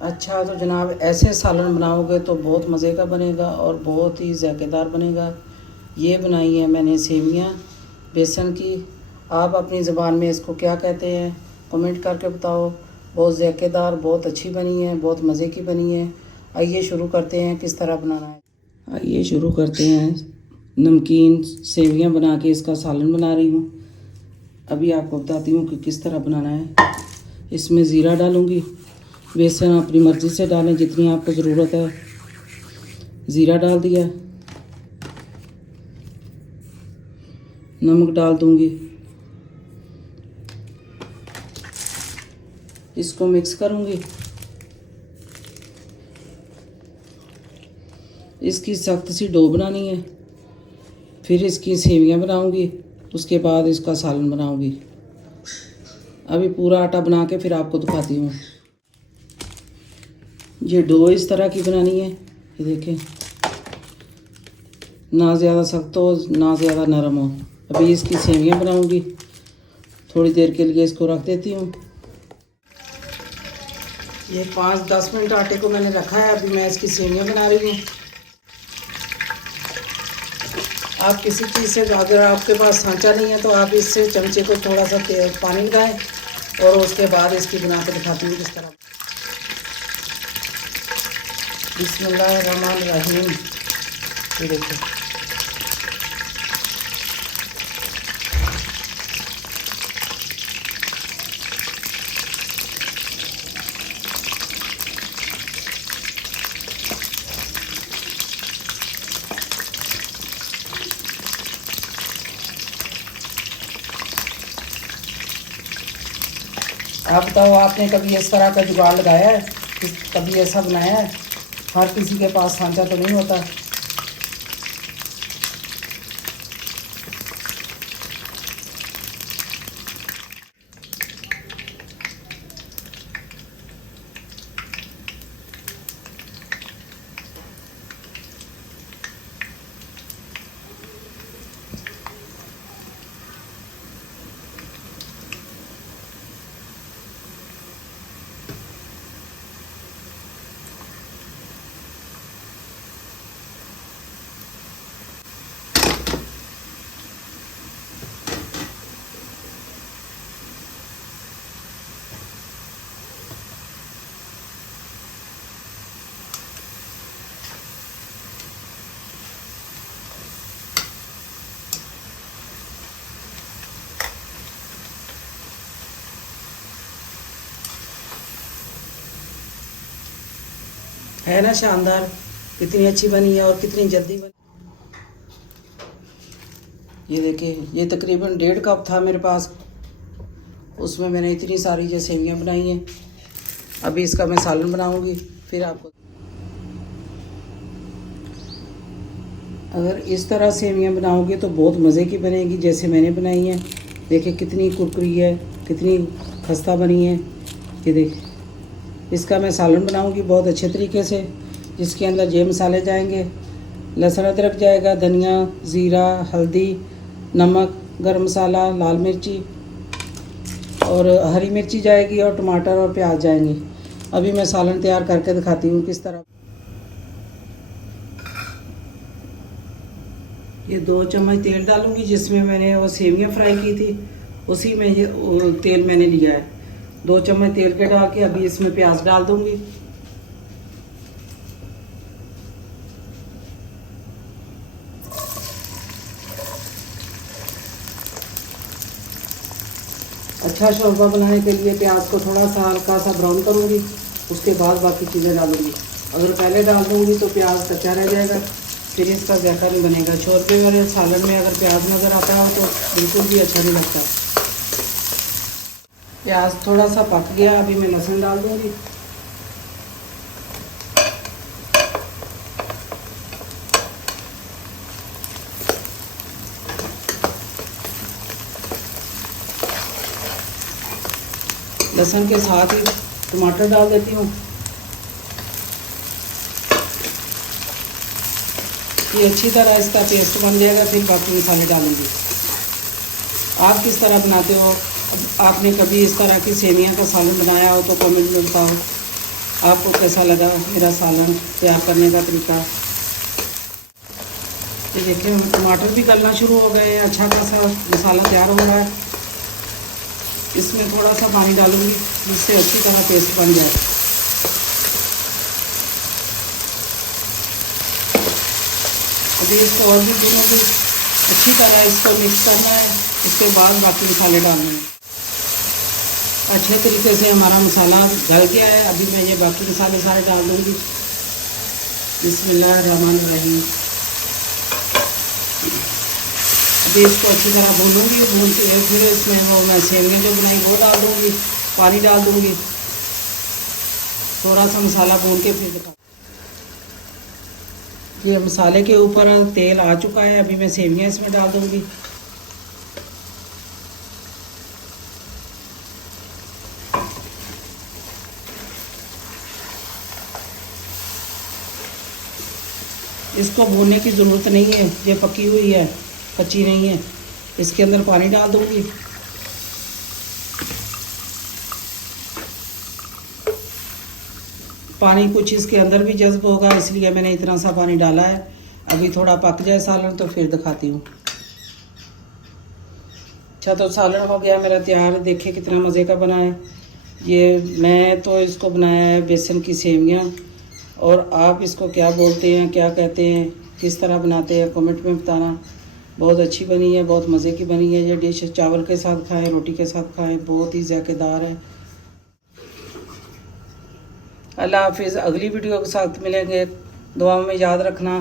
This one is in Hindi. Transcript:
अच्छा तो जनाब, ऐसे सालन बनाओगे तो बहुत मज़े का बनेगा और बहुत ही ज़ायकेदार बनेगा। ये बनाई है मैंने सेवियाँ बेसन की। आप अपनी ज़बान में इसको क्या कहते हैं कमेंट करके बताओ। बहुत ज़ायकेदार, बहुत अच्छी बनी है, बहुत मज़े की बनी है। आइए शुरू करते हैं किस तरह बनाना है। आइए शुरू करते हैं। नमकीन सेवियाँ बना के इसका सालन बना रही हूँ। अभी आपको बताती हूँ कि किस तरह बनाना है। इसमें ज़ीरा डालूँगी। बेसन अपनी मर्ज़ी से डालें जितनी आपको ज़रूरत है। ज़ीरा डाल दिया, नमक डाल दूँगी। इसको मिक्स करूँगी। इसकी सख्त सी डो बनानी है, फिर इसकी सेवियाँ बनाऊँगी, उसके बाद इसका सालन बनाऊँगी। अभी पूरा आटा बना के फिर आपको दिखाती हूँ। ये डो इस तरह की बनानी है, ये देखें, ना ज़्यादा सख्त हो ना ज़्यादा नरम हो। अभी इसकी सेवियाँ बनाऊँगी, थोड़ी देर के लिए इसको रख देती हूँ। ये 5-10 मिनट आटे को मैंने रखा है। अभी मैं इसकी सेवियाँ बना रही हूँ। आप किसी चीज़ से, अगर आपके पास सांचा नहीं है तो आप इससे चमचे को थोड़ा सा पानी लगाएं और उसके बाद इसकी बना के दिखाती हूँ किस तरह। बिस्मिल्लाहिर्रहमानिर्रहीम। ये देखो, आप बताओ, आपने कभी इस तरह का जुगाड़ लगाया है? कभी ऐसा बनाया है? हर किसी के पास सांचा तो नहीं होता। है ना शानदार? कितनी अच्छी बनी है और कितनी जल्दी बनी। ये देखिए, ये तकरीबन 1.5 कप था मेरे पास, उसमें मैंने इतनी सारी जो सेवियाँ बनाई हैं। अभी इसका मैं सालन बनाऊंगी, फिर आपको। अगर इस तरह सेवियाँ बनाओगे तो बहुत मज़े की बनेगी, जैसे मैंने बनाई है। देखिए कितनी कुरकुरी है, कितनी खस्ता बनी है। ये देखिए, इसका मैं सालन बनाऊंगी बहुत अच्छे तरीके से, जिसके अंदर ये मसाले जाएंगे। लहसुन अदरक जाएगा, धनिया, ज़ीरा, हल्दी, नमक, गरम मसाला, लाल मिर्ची और हरी मिर्ची जाएगी और टमाटर और प्याज जाएंगे। अभी मैं सालन तैयार करके दिखाती हूँ किस तरह। ये 2 चम्मच तेल डालूंगी, जिसमें मैंने वो सेवियाँ फ्राई की थी, उसी में ये तेल मैंने लिया है। 2 चम्मच तेल के डाल के अभी इसमें प्याज डाल दूंगी। अच्छा शोरबा बनाने के लिए प्याज को थोड़ा सा हल्का सा ब्राउन करूंगी, उसके बाद बाकी चीज़ें डालूंगी। अगर पहले डाल दूंगी तो प्याज कच्चा रह जाएगा, फिर इसका जायका नहीं बनेगा। शोरबे और सालन में अगर प्याज नज़र आता हो तो बिल्कुल भी अच्छा नहीं लगता। प्याज थोड़ा सा पक गया, अभी मैं लहसुन डाल दूंगी। लहसुन के साथ ही टमाटर डाल देती हूँ। ये अच्छी तरह इसका पेस्ट बन जाएगा, फिर बाकी मसाले डालूंगी। आप किस तरह बनाते हो? आपने कभी इस तरह की सेवियां का सालन बनाया हो तो कमेंट में बताओ। आपको कैसा लगा मेरा सालन तैयार करने का तरीका। ये देखिए टमाटर भी गलना शुरू हो गए हैं, अच्छा खासा मसाला तैयार हो रहा है। इसमें थोड़ा सा पानी डालूंगी जिससे अच्छी तरह पेस्ट बन जाए। अभी इसको और भी भूनूंगी, अच्छी तरह इसको मिक्स करना है। इसके बाद बाकी मसाले डालने हैं। अच्छे तरीके से हमारा मसाला गल गया है। अभी मैं ये बाकी मसाले सारे डाल दूँगी। बिस्मिल्लाहिर्रहमानिर्रहीम। अभी इसको अच्छी तरह भूनूंगी, भून के फिर इसमें वो मैं सेवइयाँ जो बनाई वो डाल दूँगी, पानी डाल दूँगी। थोड़ा सा मसाला भून के फिर दिखा। ये मसाले के ऊपर तेल आ चुका है। अभी मैं सेवइयाँ इसमें डाल दूँगी। इसको भूनने की ज़रूरत नहीं है, ये पकी हुई है, कच्ची नहीं है। इसके अंदर पानी डाल दूँगी। पानी कुछ इसके अंदर भी जज्ब होगा, इसलिए मैंने इतना सा पानी डाला है। अभी थोड़ा पक जाए सालन तो फिर दिखाती हूँ। अच्छा, तो सालन हो गया मेरा तैयार। देखिए कितना मज़े का बना है। ये मैं तो इसको बनाया है बेसन की सेवइयाँ, और आप इसको क्या बोलते हैं, क्या कहते हैं, किस तरह बनाते हैं, कमेंट में बताना। बहुत अच्छी बनी है, बहुत मज़े की बनी है। ये डिश चावल के साथ खाएं, रोटी के साथ खाएं, बहुत ही ज़ायकेदार है। अल्लाह हाफिज़। अगली वीडियो के साथ मिलेंगे। दुआ में याद रखना।